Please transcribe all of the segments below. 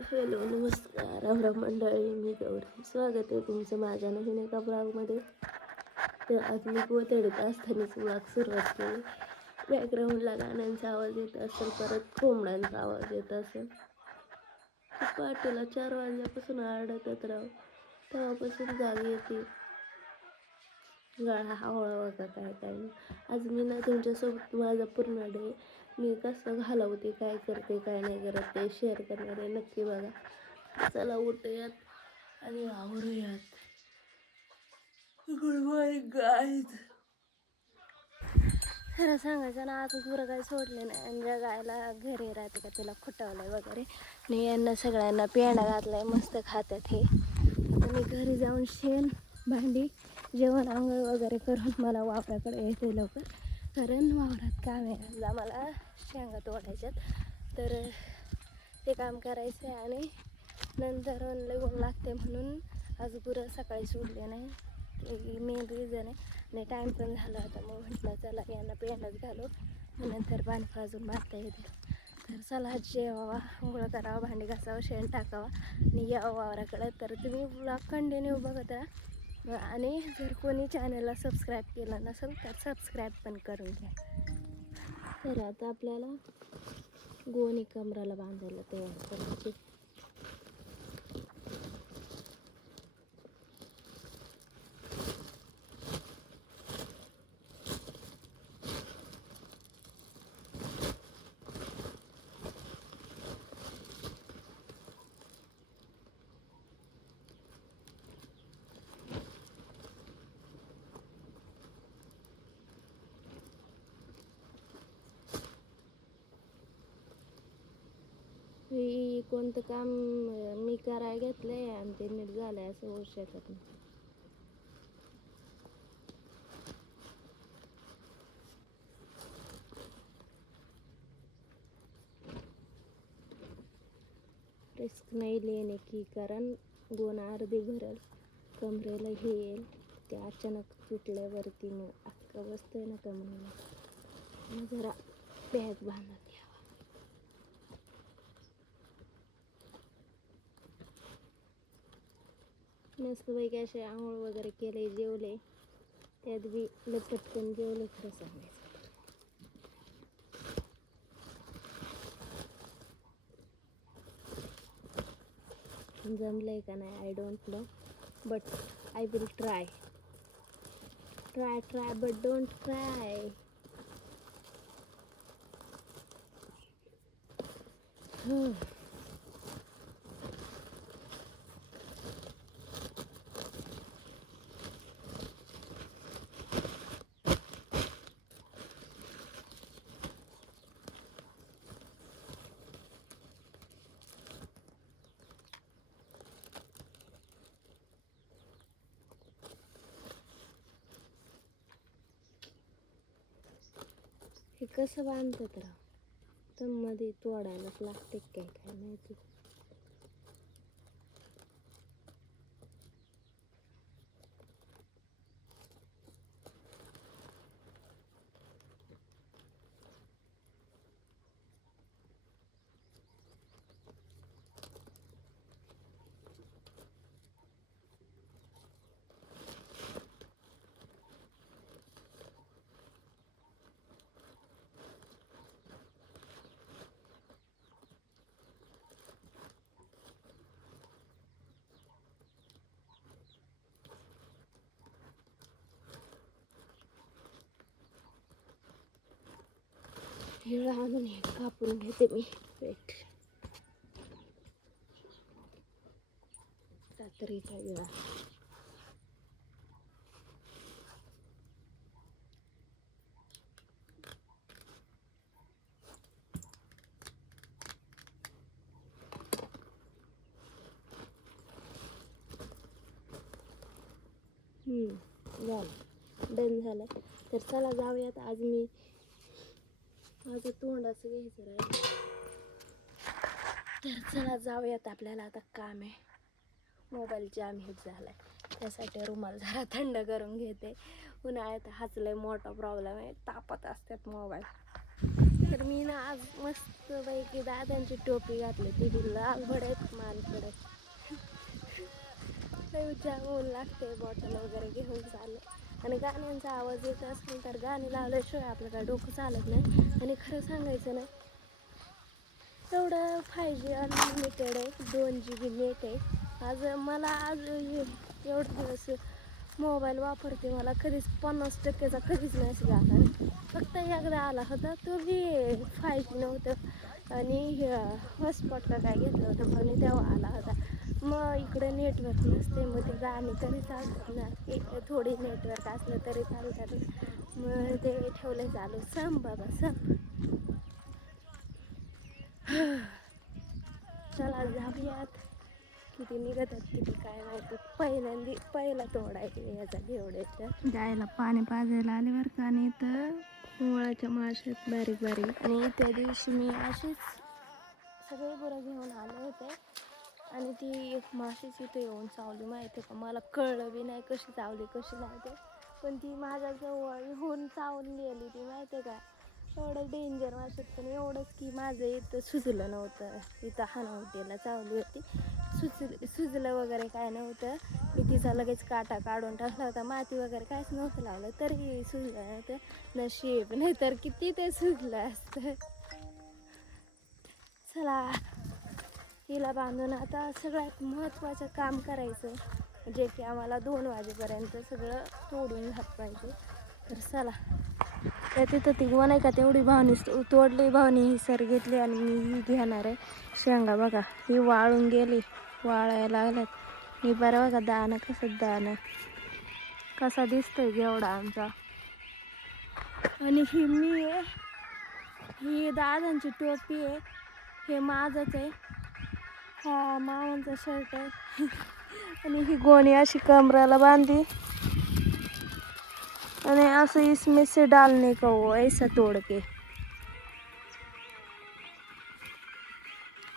Hello नमस्कार रामराम मंडळी, मी गौरी. स्वागत आहे तुमचं माझ्या नवीन एका ब्लॉगमध्ये. तर आज मी गोधडीत असतानाच ब्लॉग सुरुवात केली. बॅकग्राऊंडला गाण्यांचा आवाज येत असेल, परत कोंबड्यांचा आवाज येत असेल. पहाटेला 4 वाजल्यापासून आरडतच राहू, तेव्हापासून जाग येते. गळा हवळा बघा काय काय नाही. आज मी ना तुमच्यासोबत माझा पूर्ण डे मी कसं घालवते, काय करते काय नाही करत ते शेअर करणार आहे. नक्की बघा. चला उठूयात आणि आवरूयात. Good morning guys. खरं सांगायचं ना, आज गुरं काही सोडले नाही आणि ज्या गायला घरी राहते का तिला खुटवलंय वगैरे आणि यांना सगळ्यांना पेंडा घातलाय. मस्त खात्यात हे. आणि घरी जाऊन शेण भांडी जेवण आंघोळ वगैरे करून मला वावराकडे यायचं लवकर, कारण वावरात काम आहे. आज आम्हाला शेंगा तोडायच्यात, तर ते काम करायचं आहे. आणि नंतर ऊन लागते म्हणून आज गुरं सकाळी सोडले नाही. ते मेन रिझन आहे. आणि टाईम पण झाला होता, मग म्हटलं चला यांना पेंडच घालू, नंतर पाणी पाजून मारता येतील. तर चला जेवावा, आंघोळ करावं, भांडी घासावं, शेण टाकावा आणि यावं वावराकडे. तर तुम्ही ब्लॉग कंटिन्यू बघत राहा. आणि जर कोणी चॅनलला सबस्क्राईब केलं नसेल तर सबस्क्राईब पण करून घ्या. तर आता आपल्याला गोणी कमराला बांधायला तयार करायची. मी कोणतं काम मी करायला घेतलंय आणि ते नीट झालंय असं होऊ शकत नाही. रिस्क नहीं लेने की, कारण गोण अर्धी भरल, कमरेला हे येईल. ते अचानक तुटल्यावरती मग अख्खं बसतंय ना कमरेला. मग जरा बॅग बांधत यावा. मस्तपैकी असे आंघोळ वगैरे केले, जेवले. त्यात बी पटकन जेवले खरं सांगायचं. जमलंय का नाही I don't know, but I will try but don't try. हे कसं बांधतात राव, तर मध्ये तोडायलाच लागते काय काय माहिती. हिळा आणून हे कापून घेते मी. वेट, रात्रीचा विळा. झालं, डन झालं. तर चला जाऊयात. आज मी माझं तोंडाचं घ्यायचं राहील, तर चला जाऊयात. आपल्याला आता काम आहे. मोबाईल जाम हिट झालाय, त्यासाठी रुमाल जरा थंड करून घेते. उन्हाळ्यात हाच लय मोठा प्रॉब्लेम आहे, तापत असतात मोबाईल. तर मी ना आज मस्तपैकी दादांची टोपी घातली, ती बी लाल भडक माल कडक. जाम ऊन लागते, बॉटल वगैरे घेऊन चालले. आणि गाण्यांचा आवाज येत असेल तर गाणी लावल्याशिवाय आपलं काय डोकं चालत नाही. आणि खरं सांगायचं ना, एवढं 5G अनलिमिटेड आहे, 2GB नेट आहे. आज एवढे दिवस मोबाईल वापरते, मला कधीच 50%चा कधीच मेसेज आला नाही. फक्त एकदा आला होता, तो बी 5G नव्हतं आणि हॉटस्पॉटला काय घेतलं होतं पण तेव्हा आला होता. मग इकडे नेटवर्क नसते, मग ते गाणी तरी चालतात ना, थोडी नेटवर्क असलं तरी चालतात. मग ते ठेवलं चालू, संप बाबा संप. चला जाऊयात, किती निघतात किती काय माहिती. पहिला तोडायचे याचा घेवड्याच्या गायला पाणी पाजायला आले बरं का. आणि इथं मुळाच्या माशात बारीक बारीक. आणि त्या दिवशी मी अशीच सगळे गुरं घेऊन आले होते आणि ती एक माशीच इथे येऊन चावली माहिती का. मला कळलं बी नाही कशी चावली कशी नाही ते, पण ती माझ्या जवळ येऊन चावून गेली ती माहिती का. एवढं डेंजर माशात, पण एवढंच की माझं इथं सुजलं नव्हतं. इथं हनवटीला चावली होती, सुजलं वगैरे काय नव्हतं. मी तिचा लगेच काटा काढून टाकला होता, माती वगैरे काहीच नव्हतं लावलं तरी सुजलं नव्हतं. नशीब, नाही तर किती ते सुजलं असतं. चला हिला बांधून आता सगळ्यात महत्त्वाचं काम करायचं, जे की आम्हाला 2 वाजेपर्यंत सगळं तोडून घात पाहिजे. तर चला, त्या तिथं ती नाही का तेवढी भावनी तोडली, भावनी ही सर घेतली आणि मी ही घेणार आहे. शेंगा बघा ही वाळून गेली, वाळायला लागल्यात. मी बरं बघा दाणं कसा दिसतोय घेवडा आमचा. आणि ही मी आहे, ही दादांची टोपी आहे, हे माझंच आहे, हा मामांचा शर्ट आहे. आणि ही गोणी अशी कमराला बांधली आणि असं इसमें से डालने का वो ऐसा तोड के.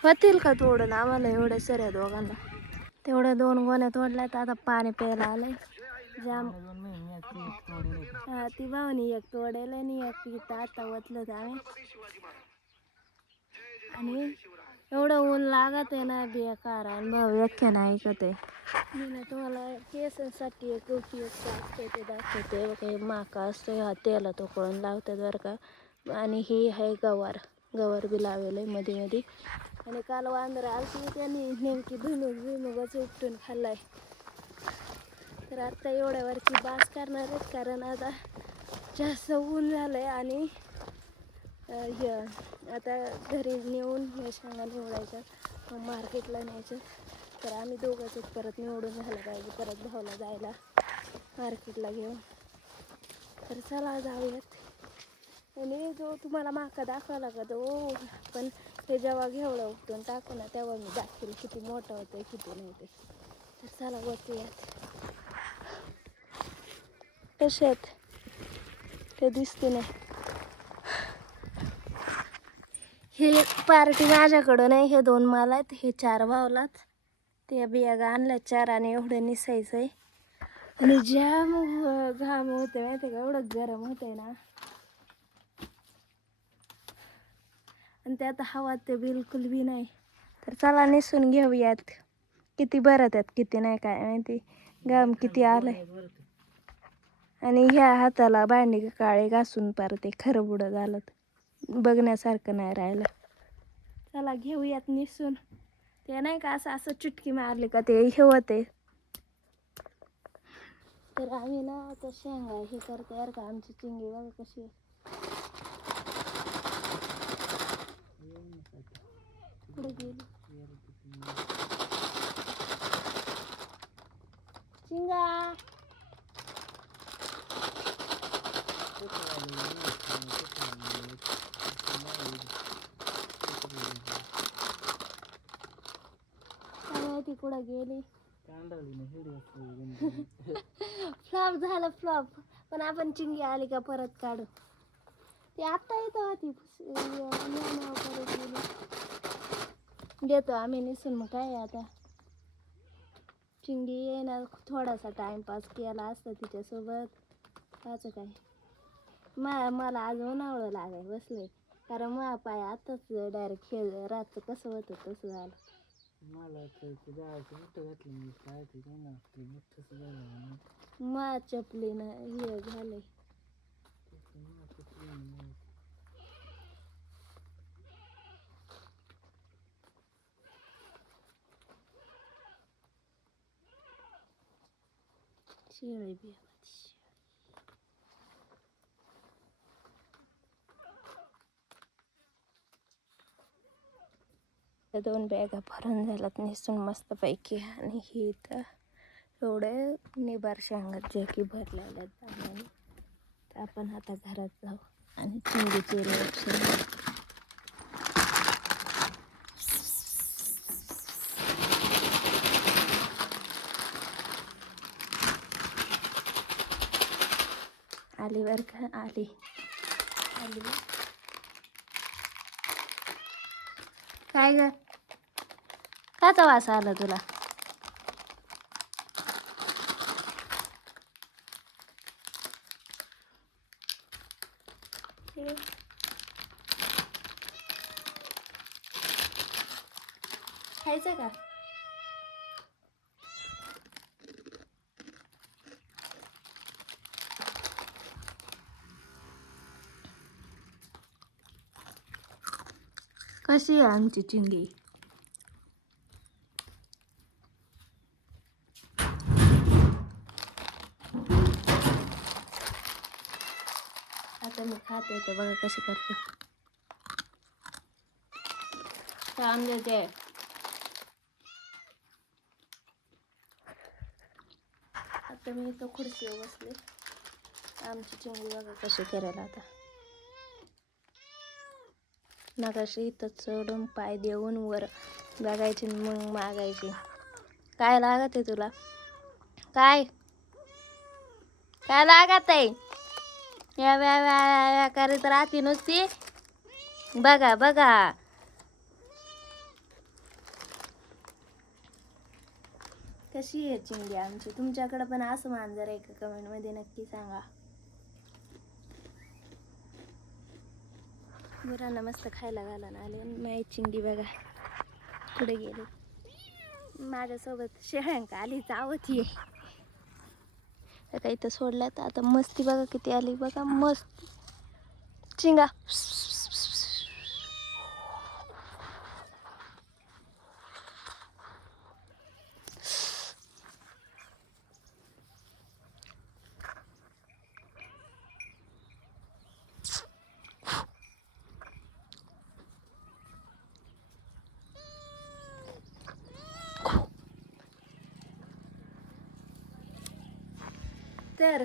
होतील का तोडून आम्हाला एवढ्या सऱ्या दोघांना. तेवढ्या 2 गोण्या तोडल्यात, आता पाणी प्यायला आलंय जाम. हा ती भावनी एक तोडेल आणि एक इथं आता वतलं आम्ही. आणि एवढं ऊन लागत आहे ना बेकार, आणि भाऊ व्याख्या नाही ऐकत आहे. मी ना तुम्हाला केसांसाठी एक उपयुक्त असते ते दाखवते. काही माका असतो हा तेलात उकळून लावतात बरं का. आणि ही आहे गवार बी लावेल आहे मध्ये मध्ये. आणि काल वांदर आलती, त्यांनी नेमकी भुईमुगच उपटून खाल्लाय. तर आता एवढ्यावरची बास करणारच, कारण आता जास्त ऊन झालंय. आणि आता घरी नेऊन हे शेंगा निवडायच्या, मग मार्केटला न्यायचं. तर आम्ही दोघंच परत निवडून झालं पाहिजे, परत भाऊला जायला मार्केटला घेऊन. तर चला जाऊयात. आणि जो तुम्हाला माका दाखवला का तो, पण ते जेव्हा घेवडं उपटून टाकू ना तेव्हा मी दाखवेल किती मोठं होतं किती नाही ते. तर चला बघूयात कसे आहेत ते, दिसते नाही. हे पार्टी माझ्याकडं नाही, हे 2 मला आहेत, हे 4 भावलात. ते बिया आणल्या 4 आणि एवढं निसायचं आहे. आणि जाम घाम होते माहिती का, एवढं गरम होते ना. आणि त्यात हवा ते बिलकुल बी नाही. तर चला निसून घेऊयात, किती भरत आहेत किती नाही काय माहिती, घाम किती आलाय. आणि ह्या हाताला भांडी काळे घासून पार ते खरबुडं झालं, बघण्यासारखं नाही राहिलं. चला घेऊयात निसून. ते नाही का असं चुटकी मारली का ते हे होते. तर आम्ही ना आता शेंगा हे करते यार का, आमची चिंगी बघा कशी पुढे गेली. चिंगा ती कुठं गेली. फ्लॉप झालं फ्लॉप. पण आपण चिंगी आली का परत काढू. ती आत्ता येतो ती परत गेली. देतो आम्ही निसून, मग काय आता चिंगी येणार. थोडासा टाइमपास केला असता तिच्यासोबत, असं काय. मला आज उन्हाळं लागाय बसले. कारण मग पाय आताच डायरेक्ट खेळ रातचं कसं होतं तसं झालं. मला तर ते जायचं मोठं घातलं मी काय ते काय ना ते मोठंच झालं मा चपलीनं हे झालंय. शेळी बी त्या 2 बॅगा भरून झाल्यात निसून मस्तपैकी. आणि ही तर एवढे निबार शेंगात जे की भरलेल्या आहेत दाण्याने. तर आपण आता घरात जाऊ आणि चिंगीचे रिॲक्शन. आली बर का, आली आली. काय ग, काचा वास आला तुला? खायचं का? कशी आहे आमची चिंगी? आता मी खाते तर बघा कशी करते. आमच्या आता मी इथं खुर्चीवर बसले. आमची चिंगी बघा कशी करायला. आता नकाशी इथं चढून पाय देऊन वर बघायची मग मागायची. काय लागत आहे तुला? काय काय लागत आहे? या व्या व्या करीत राहते नुसती. बघा बघा कशी आहे चिंगी आमची. तुमच्याकडे पण असं मांजर आहे का? कमेंटमध्ये नक्की सांगा. गुरांना मस्त खायला घालायला आले. माझी चिंगी बघा पुढे गेली. माझ्यासोबत शेळ्यांका आली चावती काही तर सोडलं. तर आता मस्ती बघा किती आली. बघा मस्त चिंगा. तर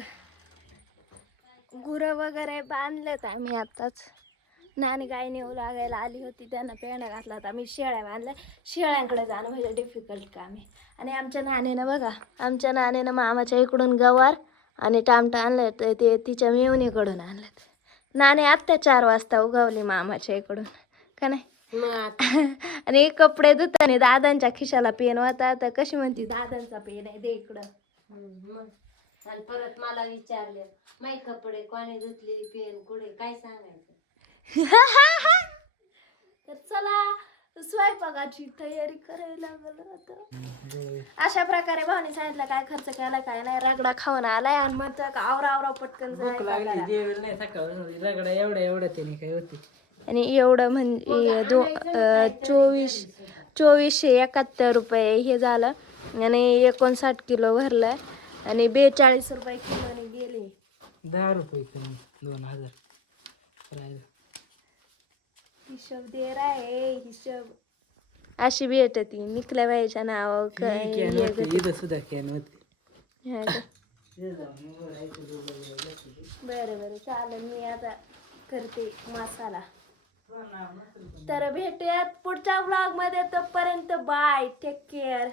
गुरं वगैरे बांधलेत आम्ही आताच. नानी गाय नेऊ लागायला आली होती, त्यांना पेंडा घातला होता. आम्ही शेळ्या बांधल्या. शेळ्यांकडे जाणं म्हणजे डिफिकल्ट काम आहे. आणि आमच्या नानीनं बघा, आमच्या नानीनं मामाच्या इकडून गवार आणि टामटा आणलं. तर ते तिच्या मेवणीकडून आणलं. नानी आत्ता 4 वाजता उगवली मामाच्या इकडून का नाही. आणि कपडे धुताना दादांच्या खिशाला पेन होता. तर कशी म्हणती दादांचा पेन आहे दे इकडं. आणि परत मला विचारले माई कपडे कोणी धुतले पेन कुठे काय सांगायचं. तर चला स्वयंपाकाची तयारी करायला लागलं आता. अशा प्रकारे भावनी सांगितलं काय खर्च केला काय नाही. रगडा खाऊन आलाय आणि मग आवरा आवरा पटकन भूक लागली जेवण नाही सकाळ रगडा एवढ्या त्याने काय होती. आणि एवढं म्हणजे 2471 रुपये हे झालं. आणि 59 किलो भरलं आणि 42 रुपये किलोने गेले. 10 रुपये कमी 2000 राहिलं. हिशोब दे राय हिशोब. अशी भेटती निकल्या बाईच्या नाव इथं सुद्धा कॅन होती. बरं बरं चालेल. मी आता करते मसाला. तर भेटूयात पुढच्या व्लॉग मध्ये. तोपर्यंत बाय, टेक केअर.